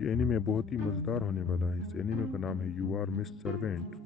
ये एनीमे बहुत ही मज़ेदार होने वाला है। इस एनीमे का नाम है यू आर मिस सर्वेंट।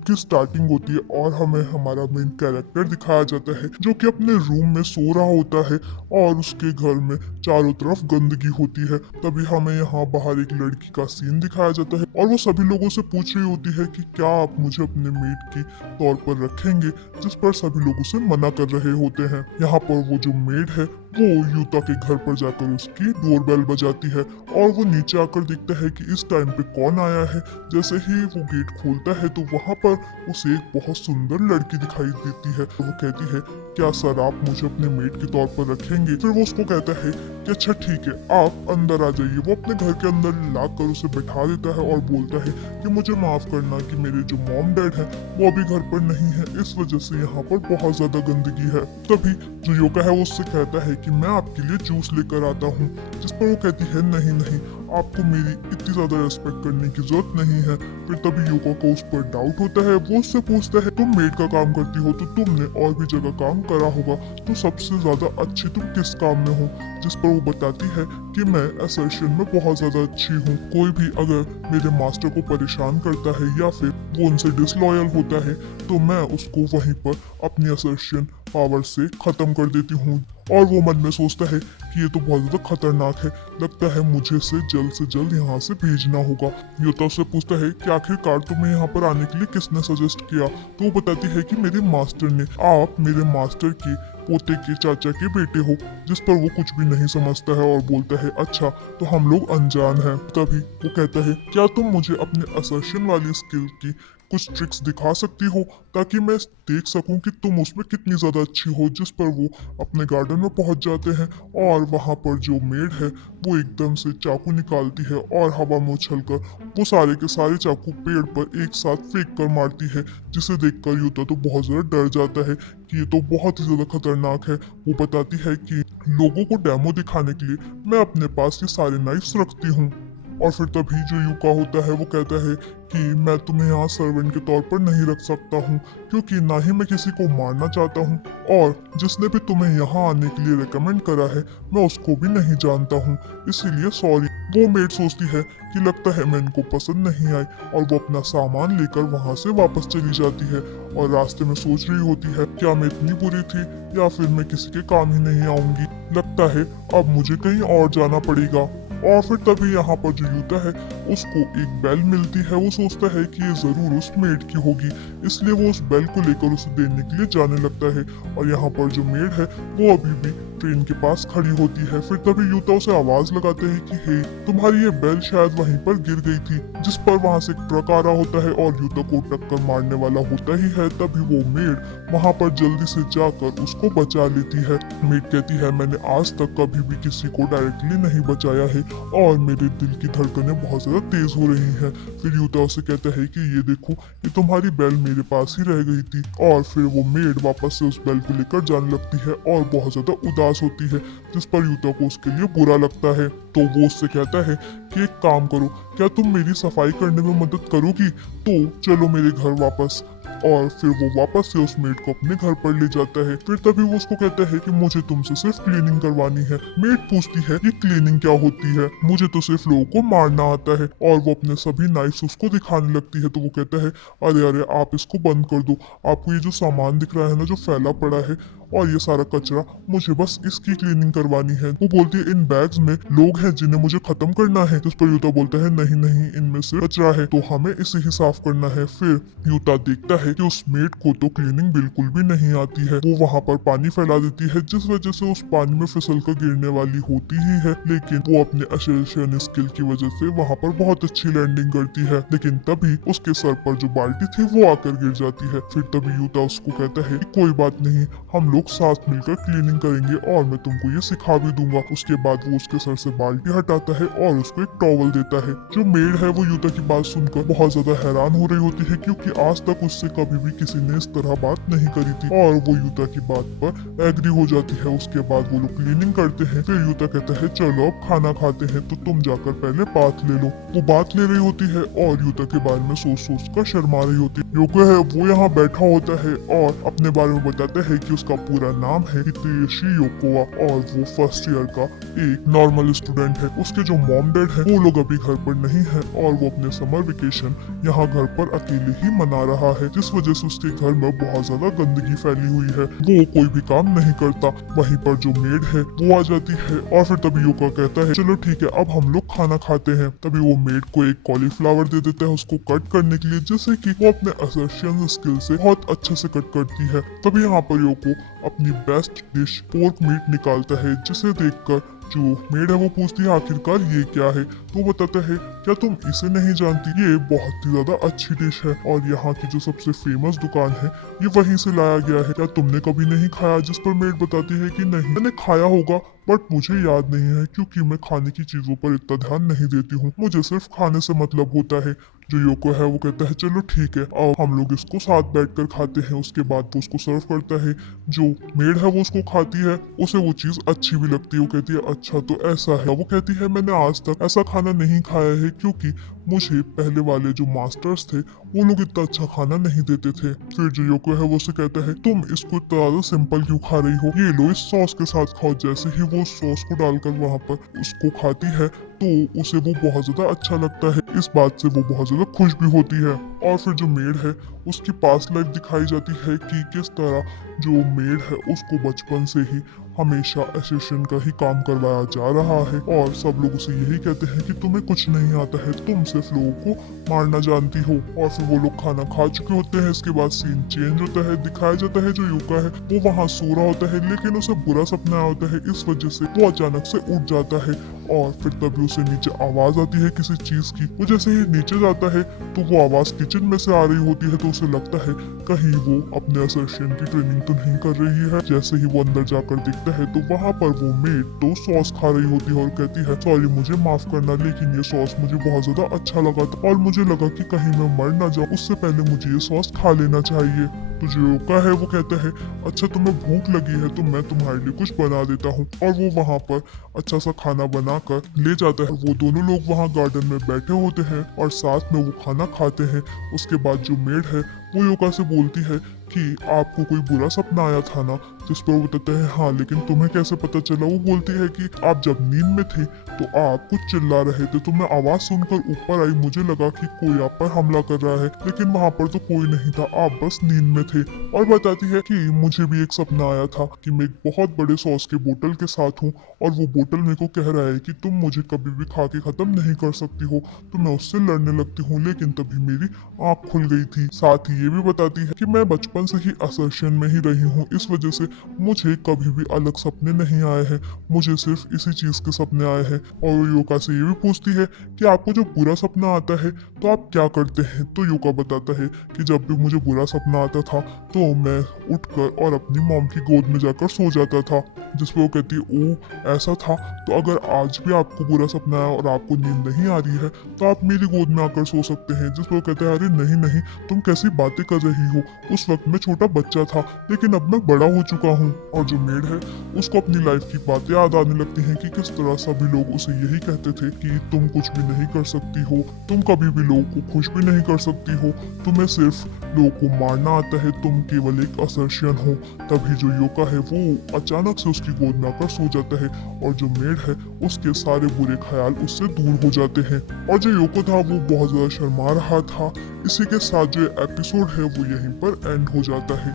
की स्टार्टिंग होती है और हमें हमारा मेन कैरेक्टर दिखाया जाता है जो कि अपने रूम में सो रहा होता है और उसके घर में चारों तरफ गंदगी होती है। तभी हमें यहाँ बाहर एक लड़की का सीन दिखाया जाता है और वो सभी लोगों से पूछ रही होती है कि क्या आप मुझे अपने मेड की तौर पर रखेंगे, जिस पर सभी लोग उसे मना कर रहे होते हैं। यहाँ पर वो जो मेड है वो यूता के घर पर जाकर उसकी डोरबेल बजाती है और वो नीचे आकर देखता है कि इस टाइम पे कौन आया है। जैसे ही वो गेट खोलता है तो वहाँ पर उसे एक बहुत सुंदर लड़की दिखाई देती है। वो कहती है, क्या सर आप मुझे अपने मेड के तौर पर रखेंगे? फिर वो उसको कहता है कि अच्छा ठीक है, आप अंदर आ जाइए। वो अपने घर के अंदर लाकर उसे बैठा देता है और बोलता है कि मुझे माफ करना कि मेरे जो मॉम डैड है वो अभी घर पर नहीं है, इस वजह से यहाँ पर बहुत ज्यादा गंदगी है। तभी जो योका है वो उससे कहता है कि मैं आपके लिए जूस लेकर आता हूँ, जिस पर वो कहती है नहीं नहीं, आपको मेरी इतनी ज्यादा रेस्पेक्ट करने की जरूरत नहीं है। फिर तभी योका को उस पर डाउट होता है। वो उससे पूछता है तुम मेड का काम करती हो तो तुमने और भी जगह काम करा होगा, तो सबसे ज्यादा अच्छी तुम किस काम में हो? जिस पर वो बताती है कि मैं असर्शन में बहुत ज्यादा अच्छी हूँ। कोई भी अगर मेरे मास्टर को परेशान करता है या फिर वो उनसे डिसलॉयल होता है तो मैं उसको वहीं पर अपनी असर्शन पावर से खत्म कर देती हूँ। और वो मन में सोचता है कि ये तो बहुत ज्यादा खतरनाक है, लगता है मुझे से जल्द यहाँ से भेजना होगा। योता उससे पूछता है कि आखिरकार तुम्हें यहाँ पर आने के लिए किसने सजेस्ट किया? तो वो बताती है कि मेरे मास्टर ने। आप मेरे मास्टर के पोते के चाचा के बेटे हो। जिस पर वो कुछ भी नहीं समझता है और बोलता है अच्छा तो हम लोग अनजान हैं। तभी वो कहता है क्या तुम मुझे अपने असर्शन वाली स्किल की कुछ ट्रिक्स दिखा सकती हो ताकि मैं देख सकूं कि तुम उसमें कितनी ज्यादा अच्छी हो। जिस पर वो अपने गार्डन में पहुंच जाते हैं और वहां पर जो मेड है वो एकदम से चाकू निकालती है और हवा में उछलकर वो सारे के सारे चाकू पेड़ पर एक साथ फेंक कर मारती है, जिसे देखकर यूता तो बहुत ज्यादा डर जाता है कि ये तो बहुत ही ज्यादा खतरनाक है। वो बताती है कि लोगों को डेमो दिखाने के लिए मैं अपने पास ये सारे नाइफ्स रखती हूँ। और फिर तभी जो यूका होता है वो कहता है कि मैं तुम्हें यहाँ सर्वेंट के तौर पर नहीं रख सकता हूँ, क्योंकि ना ही मैं किसी को मारना चाहता हूँ और जिसने भी तुम्हें यहाँ आने के लिए रेकमेंड करा है मैं उसको भी नहीं जानता हूँ, इसीलिए सॉरी। वो मेड सोचती है कि लगता है मैं इनको पसंद नहीं आई और वो अपना सामान लेकर वहाँ से वापस चली जाती है और रास्ते में सोच रही होती है क्या मैं इतनी बुरी थी या फिर मैं किसी के काम ही नहीं आऊंगी, लगता है अब मुझे कहीं और जाना पड़ेगा। और फिर तभी यहाँ पर जो यूता है उसको एक बेल मिलती है। वो सोचता है कि ये जरूर उस मेड की होगी, इसलिए वो उस बेल को लेकर उसे देने के लिए जाने लगता है। और यहाँ पर जो मेड है वो अभी भी ट्रेन के पास खड़ी होती है। फिर तभी यूता उसे आवाज लगाते हैं कि हे, तुम्हारी ये बेल शायद वहीं पर गिर गई थी। जिस पर वहां से एक ट्रक आ रहा होता है और यूता को टक्कर मारने वाला होता ही है। तभी वो मेड वहां पर जल्दी से जाकर उसको बचा लेती है। मेड कहती है मैंने आज तक कभी भी किसी को डायरेक्टली नहीं बचाया है और मेरे दिल की धड़कनें बहुत ज्यादा तेज हो रही हैं। फिर यूता उसे कहता है कि ये देखो, ये तुम्हारी बेल मेरे पास ही रह गई थी। और फिर वो मेड वापस से उस बेल को लेकर जाने लगती है और बहुत ज्यादा उदास होती है, जिस पर यूता को उसके लिए बुरा लगता है। तो वो उससे कहता है कि एक काम करो, क्या तुम मेरी सफाई करने में मदद करोगी? तो चलो मेरे घर वापस। और फिर वो वापस से उस मेड को अपने घर पर ले जाता है। फिर तभी वो उसको कहता है कि मुझे तुमसे सिर्फ क्लीनिंग करवानी है। मेड पूछती है ये क्लीनिंग क्या होती है? मुझे तो सिर्फ लोगों को मारना आता है। और वो अपने सभी नाइफ्स उसको दिखाने लगती है। तो वो कहता है अरे अरे आप इसको बंद कर दो, आपको ये जो सामान दिख रहा है ना जो फैला पड़ा है और ये सारा कचरा, मुझे बस इसकी क्लीनिंग करवानी है। वो बोलती है इन बैग्स में लोग हैं जिन्हें मुझे खत्म करना है। उस पर यूता बोलता है नहीं नहीं, इनमें से कचरा है तो हमें इसे ही साफ करना है। फिर यूता देखता है कि उस मेड को तो क्लीनिंग बिल्कुल भी नहीं आती है। वो वहाँ पर पानी फैला देती है, जिस वजह से उस पानी में फिसल कर गिरने वाली होती ही है, लेकिन वो अपने असर्शन स्किल की वजह से वहाँ पर बहुत अच्छी लैंडिंग करती है। लेकिन तभी उसके सर पर जो बाल्टी थी वो आकर गिर जाती है। फिर तभी यूता उसको कहता है कि कोई बात नहीं, हम लोग साथ मिलकर क्लीनिंग करेंगे और मैं तुमको ये सिखा भी दूंगा। उसके बाद वो उसके सर से बाल्टी हटाता है और उसको एक टॉवल देता है। जो मेड है वो यूता की बात सुनकर बहुत ज्यादा हैरान हो रही होती है, क्योंकि आज तक उससे कभी भी किसी ने इस तरह बात नहीं करी थी। और वो यूता की बात पर एग्री हो जाती है। उसके बाद वो लोग क्लीनिंग करते हैं। फिर यूता कहता है चलो अब खाना खाते हैं, तो तुम जाकर पहले बात ले लो। वो बात ले रही होती है और यूता के बारे में सोच सोच कर शर्मा रही होती है। योको है वो यहाँ बैठा होता है और अपने बारे में बताता है कि उसका पूरा नाम है हितेशी योकोवा और वो फर्स्ट ईयर का एक नॉर्मल स्टूडेंट है। उसके जो मॉम डैड है वो लोग अभी घर पर नहीं है और वो अपने समर वेकेशन यहाँ घर पर अकेले ही मना रहा है, जिस वजह से उसके घर में बहुत ज्यादा गंदगी फैली हुई है। वो कोई भी काम नहीं करता। वहीं पर जो मेड है वो आ जाती है और फिर तभी योका कहता है चलो ठीक है अब हम लोग खाना खाते हैं। तभी वो मेड को एक कॉलीफ्लावर दे देता है उसको कट करने के लिए, जिससे कि वो अपने असर्शन स्किल से बहुत अच्छे से कट करती है। तभी यहाँ पर योको अपनी बेस्ट डिश पोर्क मीट निकालता है, जिसे देखकर जो मेड है वो पूछती है आखिरकार ये क्या है, तो बताता है क्या तुम इसे नहीं जानती, ये बहुत ही ज्यादा अच्छी डिश है और यहाँ की जो सबसे फेमस दुकान है ये वहीं से लाया गया है। क्या तुमने कभी नहीं खाया? जिस पर मेड बताती है कि नहीं मैंने खाया होगा बट मुझे याद नहीं है क्योंकि मैं खाने की चीजों पर इतना ध्यान नहीं देती हूँ, मुझे सिर्फ खाने से मतलब होता है। जो योको है वो कहता है चलो ठीक है और हम लोग इसको साथ बैठकर खाते हैं। उसके बाद वो उसको सर्व करता है। जो मेड है वो उसको खाती है, उसे वो चीज अच्छी भी लगती है। वो कहती है अच्छा तो ऐसा है। वो कहती है मैंने आज तक ऐसा खाना नहीं खाया है क्योंकि मुझे पहले वाले जो मास्टर्स थे वो लोग इतना अच्छा खाना नहीं देते थे। फिर जो योको है वो उसे कहता है तुम इसको इतना ज्यादा सिंपल क्यों खा रही हो, ये लो इस सॉस के साथ खाओ। जैसे ही वो सॉस को डालकर वहाँ पर उसको खाती है तो उसे वो बहुत ज्यादा अच्छा लगता है। इस बात से वो बहुत ज्यादा खुश भी होती है। और फिर जो मेड है उसकी पास्ट लाइफ दिखाई जाती है कि किस तरह जो मेड है उसको बचपन से ही हमेशा असिस्टेंट का ही काम करवाया जा रहा है और सब लोग उसे यही कहते हैं कि तुम्हें कुछ नहीं आता है, तुम सिर्फ लोगों को मारना जानती हो। और फिर वो लोग खाना खा चुके होते हैं। इसके बाद सीन चेंज होता है, दिखाया जाता है जो योका है वो वहाँ सो रहा होता है लेकिन उसे बुरा सपना आया होता है, इस वजह से वो अचानक से उठ जाता है और फिर तभी उसे नीचे आवाज आती है किसी चीज की। वो जैसे ही नीचे जाता है तो वो आवाज किचन में से आ रही होती है, तो उसे लगता है कहीं वो अपने असिस्टेंट की ट्रेनिंग तो नहीं कर रही है। जैसे ही वो अंदर जाकर देखता है तो वहाँ पर वो मेड तो सॉस खा रही होती है और कहती है सॉरी मुझे माफ करना लेकिन ये सॉस मुझे बहुत ज्यादा अच्छा लगा था और मुझे लगा कि कहीं मैं मर ना जाऊँ उससे पहले मुझे ये सॉस खा लेना चाहिए। तो जो योका है वो कहता है अच्छा तुम्हें भूख लगी है तो मैं तुम्हारे लिए कुछ बना देता हूँ और वो वहाँ पर अच्छा सा खाना बनाकर ले जाता है। वो दोनों लोग वहाँ गार्डन में बैठे होते हैं और साथ में वो खाना खाते हैं। उसके बाद जो मेड है वो योका से बोलती है कि आपको कोई बुरा सपना आया था ना, जिस पर वो बताता है हाँ लेकिन तुम्हें कैसे पता चला। वो बोलती है कि आप जब नींद में थे तो आप कुछ चिल्ला रहे थे तो मैं आवाज सुनकर ऊपर आई, मुझे लगा कि कोई आप पर हमला कर रहा है लेकिन वहाँ पर तो कोई नहीं था, आप बस नींद में थे। और बताती है कि मुझे भी एक सपना आया था कि मैं एक बहुत बड़े सॉस के बोतल के साथ हूँ और वो बोतल मेरे को कह रहा है कि तुम मुझे कभी भी खा के खत्म नहीं कर सकती हो, तो मैं उससे लड़ने लगती हूँ लेकिन तभी मेरी आँख खुल गई थी। साथ ही ये भी बताती है कि मैं बचपन से ही असर्शन में ही रही हूँ, इस वजह से मुझे कभी भी अलग सपने नहीं आए हैं, मुझे सिर्फ इसी चीज के सपने आए हैं। और वो योका से ये भी पूछती है कि आपको जब बुरा सपना आता है तो आप क्या करते हैं। तो योका बताता है कि जब भी मुझे बुरा सपना आता था तो मैं उठकर और अपनी मॉम की गोद में जाकर सो जाता था। जिस पर वो कहती है ओ ऐसा था, तो अगर आज भी आपको बुरा सपना आया और आपको नींद नहीं आ रही है तो आप मेरी गोद में आकर सो सकते हैं। जिस पर वो कहता है अरे नहीं नहीं तुम कैसी बातें कर रही हो, उस वक्त मैं छोटा बच्चा था लेकिन अब मैं बड़ा हो चुका हूँ। और जो मेड है उसको अपनी लाइफ की बातें याद आने लगती हैं कि किस तरह सभी लोग उसे यही कहते थे कि तुम कुछ भी नहीं कर सकती हो, तुम कभी भी लोगों को खुश भी नहीं कर सकती हो, तुम्हें सिर्फ लोगों को मारना आता है, तुम केवल एक असर्शियन हो। तभी जो योका है वो अचानक से उसकी गोद में आकर सो जाता है और जो मेड है उसके सारे बुरे ख्याल उससे दूर हो जाते हैं। और जो योको था वो बहुत ज्यादा शर्मा रहा था। इसी के साथ जो एपिसोड है वो यहीं पर एंड हो जाता है।